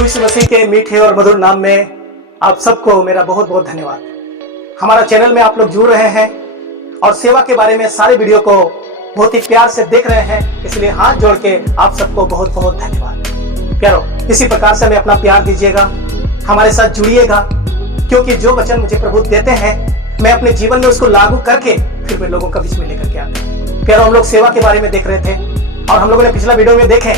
प्रभु यीशु मसीह के मीठे और मधुर नाम में आप सबको मेरा बहुत बहुत धन्यवाद। हमारा चैनल में आप लोग जुड़ रहे हैं और सेवा के बारे में सारे वीडियो को बहुत ही प्यार से देख रहे हैं, इसलिए हाथ जोड़ के आप सबको बहुत बहुत धन्यवाद। प्यारो, इसी प्रकार से हमें अपना प्यार दीजिएगा, हमारे साथ जुड़िएगा, क्योंकि जो वचन मुझे प्रभु देते हैं मैं अपने जीवन में उसको लागू करके फिर मैं लोगों के बीच में लेकर के आता हूँ। प्यारो, हम लोग सेवा के बारे में देख रहे थे और हम लोगों ने पिछला वीडियो में देखे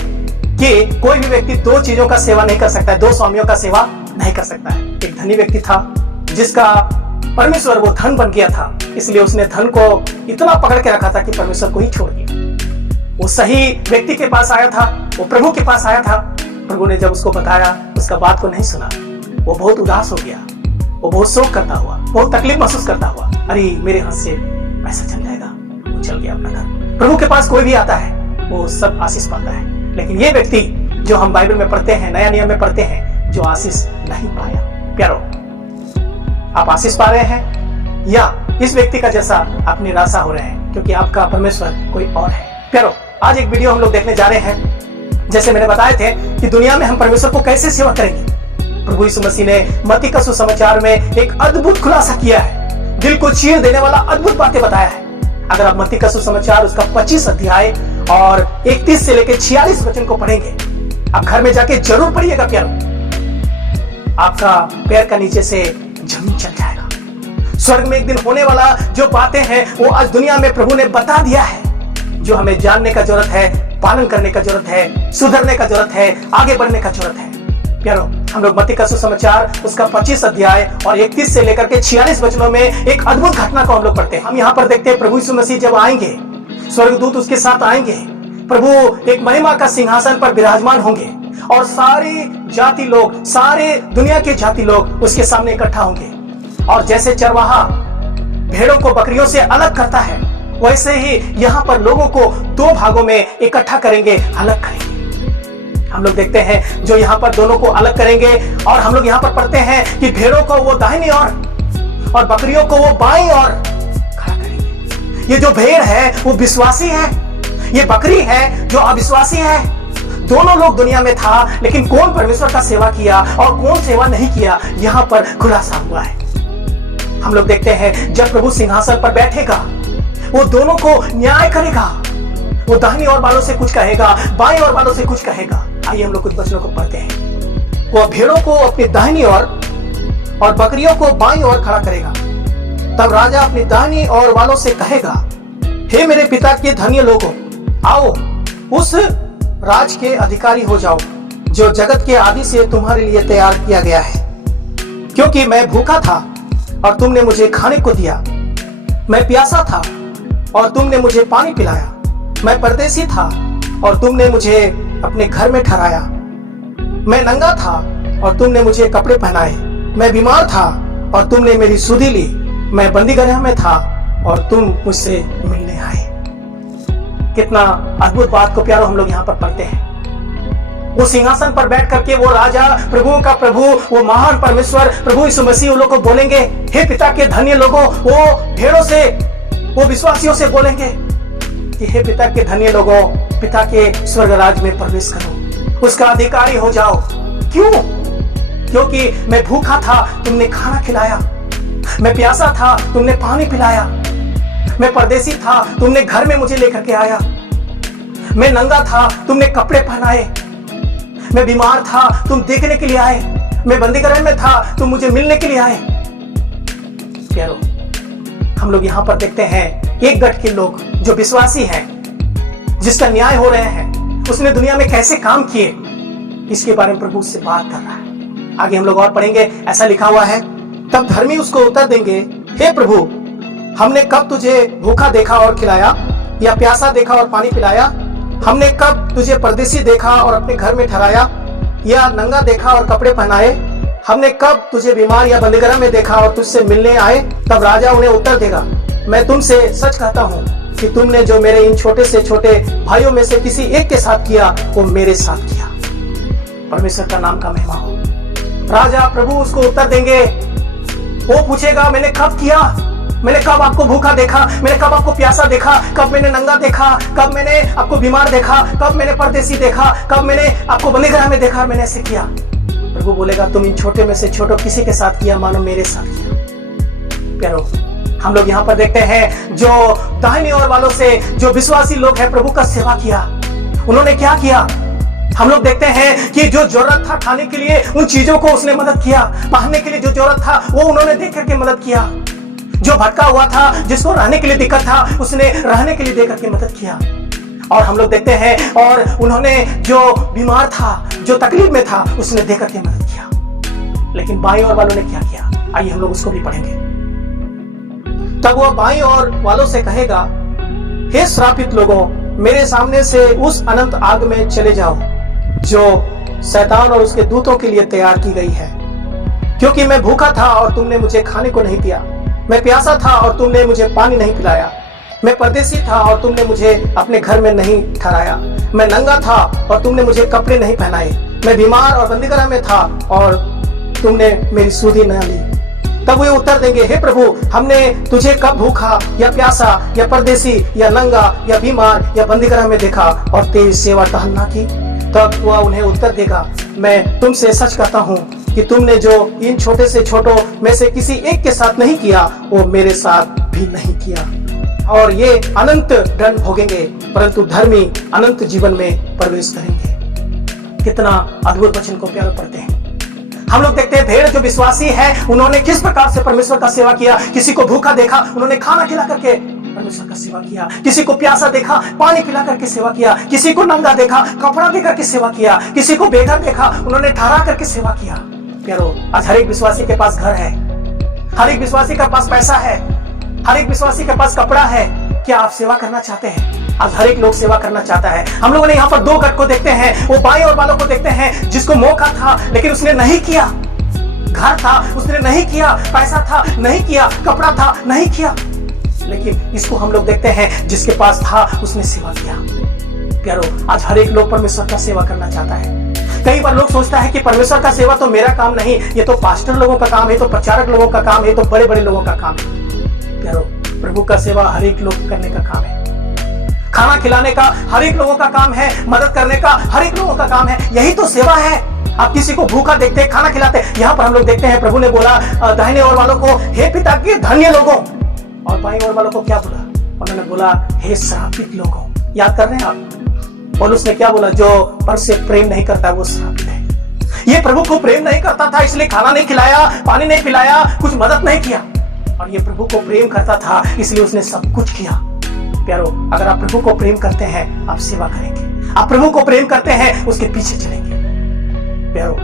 कि कोई भी व्यक्ति दो चीजों का सेवा नहीं कर सकता है, दो स्वामियों का सेवा नहीं कर सकता है। एक धनी व्यक्ति था जिसका परमेश्वर वो धन बन गया था, इसलिए उसने धन को इतना पकड़ के रखा था कि परमेश्वर को ही छोड़ दिया। वो सही व्यक्ति के पास आया था, वो प्रभु के पास आया था। प्रभु ने जब उसको बताया, उसका बात को नहीं सुना, वो बहुत उदास हो गया, वो बहुत शोक करता हुआ, बहुत तकलीफ महसूस करता हुआ, अरे मेरे हाथ से पैसा चल जाएगा। वो चल गया अपना घर। प्रभु के पास कोई भी आता है वो सब आशीष पाता है, लेकिन ये व्यक्ति जो हम बाइबल में पढ़ते हैं, नया नियम में पढ़ते हैं, जो आशीष नहीं पाया। प्यारो, आप आशीष पा रहे हैं या इस व्यक्ति का जैसा आप निराशा हो रहे हैं क्योंकि आपका परमेश्वर कोई और है। प्यारो, आज एक वीडियो हम लोग देखने जा रहे हैं। जैसे मैंने बताए थे कि दुनिया में हम परमेश्वर को कैसे सेवा करेंगे। प्रभु यीशु मसीह ने मत्ती का सुसमाचार में एक अद्भुत खुलासा किया है, दिल को चीर देने वाला अद्भुत बातें बताया है। अगर आप मत्ती का सुसमाचार उसका 25 अध्याय और 31 से लेकर 46 वचन को पढ़ेंगे, आप घर में जाके जरूर पढ़िएगा। प्यारो, आपका पैर का नीचे से जमीन चल जाएगा। स्वर्ग में एक दिन होने वाला जो बातें हैं वो आज दुनिया में प्रभु ने बता दिया है, जो हमें जानने का जरूरत है, पालन करने का जरूरत है, सुधरने का जरूरत है, आगे बढ़ने का जरूरत है। प्यारो, हम लोग मत्ती का सुसमाचार उसका 25 अध्याय और 31 से लेकर के 46 वचनों में एक अद्भुत घटना को हम लोग पढ़ते हैं। हम यहाँ पर देखते हैं प्रभु यीशु मसीह जब आएंगे, स्वर्गदूत उसके साथ आएंगे, प्रभु एक महिमा का सिंहासन पर विराजमान होंगे और सारी जाति लोग, सारे दुनिया के जाति लोग उसके सामने इकट्ठा होंगे। और जैसे चरवाहा भेड़ों को बकरियों से अलग करता है, वैसे ही यहाँ पर लोगों को दो भागों में इकट्ठा करेंगे, अलग करेंगे। हम लोग देखते हैं जो यहाँ पर दोनों को अलग करेंगे और हम लोग यहाँ पर पढ़ते हैं कि भेड़ों को वो दाहिनी ओर और बकरियों को वो बाईं ओर खड़ा करेंगे। ये जो भेड़ है वो विश्वासी है, ये बकरी है जो अविश्वासी है। दोनों लोग दुनिया में था, लेकिन कौन परमेश्वर का सेवा किया और कौन सेवा नहीं किया, यहाँ पर खुलासा हुआ है। हम लोग देखते हैं जब प्रभु सिंहासन पर बैठेगा, वो दोनों को न्याय करेगा। वो दाहिनी ओर वालों से कुछ कहेगा, बाईं ओर वालों से कुछ कहेगा। आइए हम लोग कुछ वचनों को पढ़ते हैं। वो भेड़ों को अपनी दाहिनी ओर और बकरियों को बाईं ओर खड़ा करेगा। तब राजा अपनी दाहिनी ओर वालों से कहेगा, हे मेरे पिता के धन्य लोगों, आओ उस राज के अधिकारी हो जाओ जो जगत के आदि से तुम्हारे लिए तैयार किया गया है। क्योंकि मैं भूखा था और तुमने मुझे खाने को दिया, मैं प्यासा था और तुमने मुझे पानी पिलाया, मैं परदेसी था और तुमने मुझे अपने घर में ठहराया, मैं नंगा था और तुमने मुझे कपड़े पहनाए, मैं बीमार था और तुमने मेरी सुधि ली, मैं बंदीगृह में था और तुम मुझसे मिलने आए। कितना अद्भुत बात को प्यारो हम लोग यहाँ पर पढ़ते हैं। वो सिंहासन पर बैठ करके वो राजा, प्रभुओं का प्रभु, वो महान परमेश्वर प्रभु यीशु मसीह उन लोगों को बोलेंगे, हे पिता के धन्य लोगों। वो भेड़ों से, वो विश्वासियों से बोलेंगे कि हे पिता के धन्य लोगों, पिता के स्वर्ग राज में प्रवेश करो, उसका अधिकारी हो जाओ। क्यों? क्योंकि मैं भूखा था, तुमने खाना खिलाया, मैं प्यासा था, तुमने पानी पिलाया, मैं परदेसी था, तुमने घर में मुझे लेकर के आया, मैं नंगा था, तुमने कपड़े पहनाए, मैं बीमार था, तुम देखने के लिए आए, मैं बंदीगृह में था, तुम मुझे मिलने के लिए आए। प्यारो, हम लोग यहाँ पर देखते हैं एक गठ के लोग जो विश्वासी हैं, जिसका न्याय हो रहे हैं, उसने दुनिया में कैसे काम किए, इसके बारे में प्रभु उससे बात कर रहा है। आगे हम लोग और पढ़ेंगे, ऐसा लिखा हुआ है, तब धर्मी उसको उत्तर देंगे, हे प्रभु, हमने कब तुझे भूखा देखा और खिलाया, या प्यासा देखा और पानी पिलाया? हमने कब तुझे परदेसी देखा और अपने घर में ठहराया, या नंगा देखा और कपड़े पहनाए? हमने कब तुझे बीमार या बंदीगृह में देखा और तुझसे मिलने आए? तब राजा उन्हें उत्तर देगा, मैं तुमसे सच कहता हूँ कि तुमने जो मेरे इन छोटे से छोटे भाइयों में से किसी एक के साथ किया, वो मेरे साथ किया। परमेश्वर का नाम का महिमा हो। राजा प्रभु उसको उत्तर देंगे, वो पूछेगा, मैंने कब किया? मैंने कब आपको भूखा देखा? मैंने कब आपको प्यासा देखा? कब मैंने नंगा देखा? कब मैंने आपको बीमार देखा? कब मैंने परदेसी देखा? कब मैंने आपको बंदीगृह में देखा? मैंने ऐसे किया। प्रभु बोलेगा तुम इन छोटे में से छोटे किसी के साथ किया मानो मेरे साथ किया। प्यारो, हम लोग यहाँ पर देखते हैं जो दाहिनी ओर वालों से जो विश्वासी लोग हैं प्रभु का सेवा किया, उन्होंने क्या किया? हम लोग देखते हैं कि जो जरूरत था खाने के लिए उन चीजों को उसने मदद किया, पहनने के लिए जो जरूरत था वो उन्होंने देख करके मदद किया, जो भटका हुआ था जिसको रहने के लिए दिक्कत था उसने रहने के लिए देकर के मदद किया। और हम लोग देखते हैं और उन्होंने जो बीमार था जो तकलीफ में था उसने देकर के मदद किया। लेकिन बाईं ओर वालों ने क्या किया? आइए हम लोग उसको भी पढ़ेंगे। तब वह बाईं ओर वालों से कहेगा, हे श्रापित लोगों, मेरे सामने से उस अनंत आग में चले जाओ जो शैतान और उसके दूतों के लिए तैयार की गई है। क्योंकि मैं भूखा था और तुमने मुझे खाने को नहीं दिया, मैं प्यासा था और तुमने मुझे पानी नहीं पिलाया, मैं परदेसी था और तुमने मुझे अपने घर में नहीं ठहराया, मैं नंगा था और तुमने मुझे कपड़े नहीं पहनाए, मैं बीमार और बंदीगृह में था और तुमने मेरी सुधि न ली। तब वे उत्तर देंगे, हे प्रभु, हमने तुझे कब भूखा या प्यासा या परदेसी या नंगा या बीमार या बंदीगृह में देखा और तेरी सेवा टहल ना की? तब वह उन्हें उत्तर देगा, मैं तुमसे सच कहता हूँ कि तुमने जो इन छोटे से छोटों में से किसी एक के साथ नहीं किया वो मेरे साथ भी नहीं किया। और ये अनंत दंड भोगेंगे परंतु धर्मी अनंत जीवन में प्रवेश करेंगे। कितना अद्भुत वचन को प्यारे पढ़ते हैं। हम लोग देखते हैं भेड़ जो विश्वासी है उन्होंने किस प्रकार से परमेश्वर का सेवा किया। किसी को भूखा देखा उन्होंने खाना खिला करके परमेश्वर का सेवा किया, किसी को प्यासा देखा पानी पिला करके सेवा किया, किसी को नंगा देखा कपड़ा देकर के सेवा किया, किसी को बेघर देखा उन्होंने ठहरा करके सेवा किया। प्यारो, आज हर एक विश्वासी के पास घर है, हर एक विश्वासी के पास पैसा है, हर एक विश्वासी के पास कपड़ा है। क्या आप सेवा करना चाहते हैं? आज हर एक लोग सेवा करना चाहता है। हम लोगों ने यहाँ पर दो गट को देखते हैं, वो बाईं ओर वालों को देखते हैं जिसको मौका था लेकिन उसने नहीं किया, घर था उसने नहीं किया, पैसा था नहीं किया, कपड़ा था नहीं किया। लेकिन इसको हम लोग देखते हैं जिसके पास था उसने सेवा किया। प्यारो, आज हर एक लोग परमेश्वर का सेवा करना चाहता है। कई बार लोग सोचता है कि परमेश्वर का सेवा तो मेरा काम नहीं, ये तो पास्टर लोगों का काम है, तो प्रचारक लोगों का काम है, तो बड़े बड़े लोगों का काम है। प्यारो, प्रभु का सेवा हर एक लोग करने का काम है। खाना खिलाने का हर एक लोगों का काम है, मदद करने का हर एक लोगों का काम है। यही तो सेवा है। आप किसी को भूखा देखते हैं, खाना खिलाते हैं। यहाँ पर हम लोग देखते हैं प्रभु ने बोला दाहिने ओर वालों को, हे पिता के धन्य लोगों, और बाईं ओर वालों को क्या बोला? उन्होंने बोला, हे श्रापित लोगों। याद कर रहे हैं आप? पौलुस ने क्या बोला? जो पर से प्रेम नहीं करता वो श्रापित है। ये प्रभु को प्रेम नहीं करता था इसलिए खाना नहीं खिलाया, पानी नहीं पिलाया, कुछ मदद नहीं किया। और ये प्रभु को प्रेम करता था इसलिए उसने सब कुछ किया। प्यारो, अगर आप प्रभु को प्रेम करते हैं आप सेवा करेंगे, आप प्रभु को प्रेम करते हैं उसके पीछे चलेंगे। प्यारो,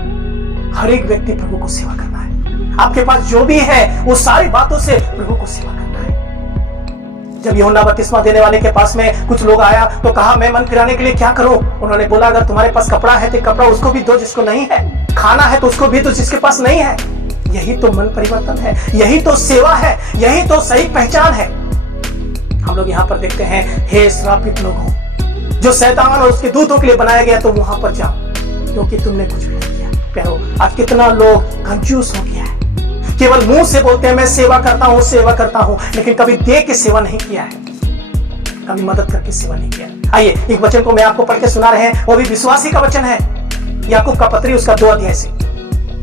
हर एक व्यक्ति प्रभु को सेवा करना है। आपके पास जो भी है वो सारी बातों से प्रभु को सेवा करना है। जब यूहन्ना बपतिस्मा देने वाले के पास में कुछ लोग आया तो कहा, मैं मन फिराने के लिए क्या करूं? उन्होंने बोला, अगर तुम्हारे पास कपड़ा है तो कपड़ा उसको भी दो जिसको नहीं है, खाना है तो उसको भी दो जिसके पास नहीं है। यही तो मन परिवर्तन है, यही तो सेवा है, यही तो सही पहचान है। हम लोग यहाँ पर देखते हैं, हे श्रापित लोगों, जो शैतान और उसके दूतों के लिए बनाया गया, तो वहां पर जाओ क्योंकि तुमने कुछ भी नहीं किया। प्यारो, आज कितना लोग कंजूस हो गया है, केवल मुंह से बोलते हैं मैं सेवा करता हूं सेवा करता हूं, लेकिन कभी दे के सेवा नहीं किया है, कभी मदद करके सेवा नहीं किया। आइए एक वचन को मैं आपको पढ़ के सुना रहे हैं, वो भी विश्वासी का वचन है, याकूब का पत्री उसका 2 अध्याय से।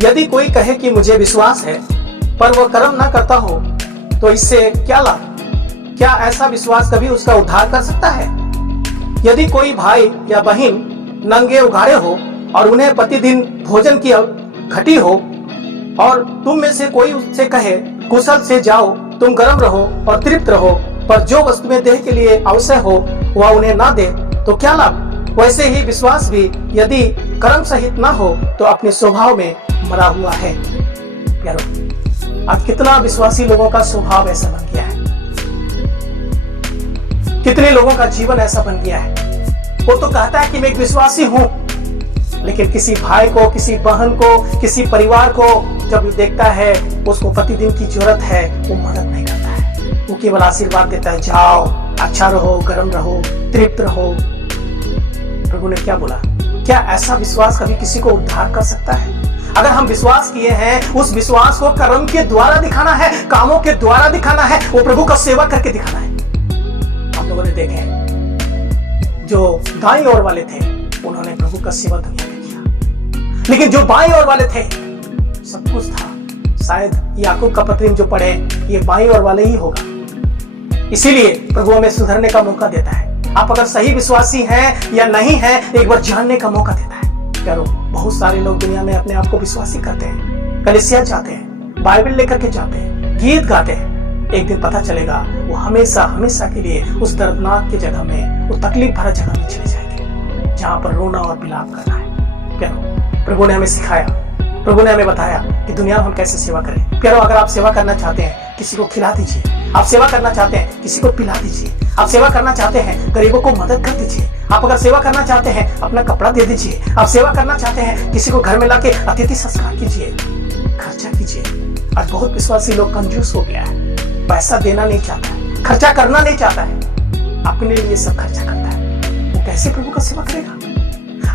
यदि कोई कहे कि मुझे विश्वास है पर वह कर्म ना करता हो तो इससे क्या लाभ? क्या ऐसा विश्वास कभी उसका उद्धार कर सकता है? यदि कोई भाई या बहन नंगे उघाड़े हो और उन्हें प्रतिदिन भोजन की घटी हो और तुम में से कोई उससे कहे कुशल से जाओ, तुम गर्म रहो और तृप्त रहो, पर जो वस्तुएं देह के लिए आवश्यक हो वह उन्हें ना दे तो क्या लाभ? वैसे ही विश्वास भी यदि कर्म सहित ना हो तो अपने स्वभाव में मरा हुआ है। प्यारो, आज कितना विश्वासी लोगों का स्वभाव ऐसा बन गया है, कितने लोगों का जीवन ऐसा बन गया है। वो तो कहता है कि मैं एक विश्वासी हूं, लेकिन किसी भाई को, किसी बहन को, किसी परिवार को जब देखता है उसको प्रतिदिन की जरूरत है, वो मदद नहीं करता है, वो केवल आशीर्वाद देता है, जाओ अच्छा रहो, गर्म रहो, तृप्त रहो। प्रभु ने क्या बोला? क्या ऐसा विश्वास कभी किसी को उद्धार कर सकता है? अगर हम विश्वास किए हैं, उस विश्वास को कर्म के द्वारा दिखाना है, कामों के द्वारा दिखाना है, वो प्रभु का सेवा करके दिखाना है। हम लोगों ने देखे जो दाईं ओर वाले थे उन्होंने प्रभु का सेवा दुनिया में किया, लेकिन जो बाईं ओर वाले थे सब कुछ था। शायद याकूब का पत्री जो पढ़े ये बाईं ओर वाले ही होगा। इसीलिए प्रभु हमें सुधरने का मौका देता है। आप अगर सही विश्वासी हैं या नहीं हैं, एक बार जानने का मौका देता है। प्यारो, बहुत सारे लोग दुनिया में अपने आप को विश्वासी करते हैं, कलीसिया जाते हैं, बाइबल लेकर के जाते हैं, गीत गाते हैं। एक दिन पता चलेगा वो हमेशा हमेशा के लिए उस दर्दनाक की जगह में, वो तकलीफ भरा जगह में चले जाएंगे जहां पर रोना और विलाप करना है। प्यारो, प्रभु ने हमें सिखाया, प्रभु ने हमें बताया कि दुनिया में हम कैसे सेवा करें। प्यारो, अगर आप सेवा करना चाहते हैं किसी को खिला दीजिए, आप सेवा करना चाहते हैं किसी को पिला दीजिए, आप सेवा करना चाहते हैं गरीबों को मदद कर दीजिए, आप अगर सेवा करना चाहते हैं अपना कपड़ा दे दीजिए, आप सेवा करना चाहते हैं किसी को घर में लाके अतिथि संस्कार कीजिए, खर्चा कीजिए। आज बहुत विश्वासी लोग कंजूस हो गया है, पैसा देना नहीं चाहता है, खर्चा करना नहीं चाहता है, अपने लिए सब खर्चा करता है। वो कैसे प्रभु का सेवा करेगा?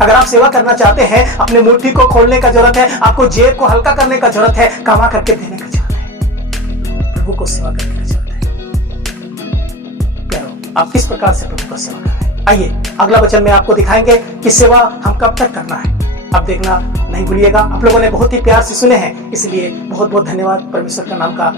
अगर आप सेवा करना चाहते हैं, अपने मुट्ठी को खोलने का जरूरत है, आपको जेब को हल्का करने का जरूरत है, कमा करके देने का जरूरत है, प्रभु को सेवा करने का जरूरत है। प्यारो, आप किस प्रकार से प्रभु का सेवा कर रहे हैं? आइए अगला वचन में आपको दिखाएंगे कि सेवा हम कब तक करना है। आप देखना नहीं भूलिएगा। आप लोगों ने बहुत ही प्यार से सुने हैं, इसलिए बहुत बहुत धन्यवाद। परमेश्वर का नाम का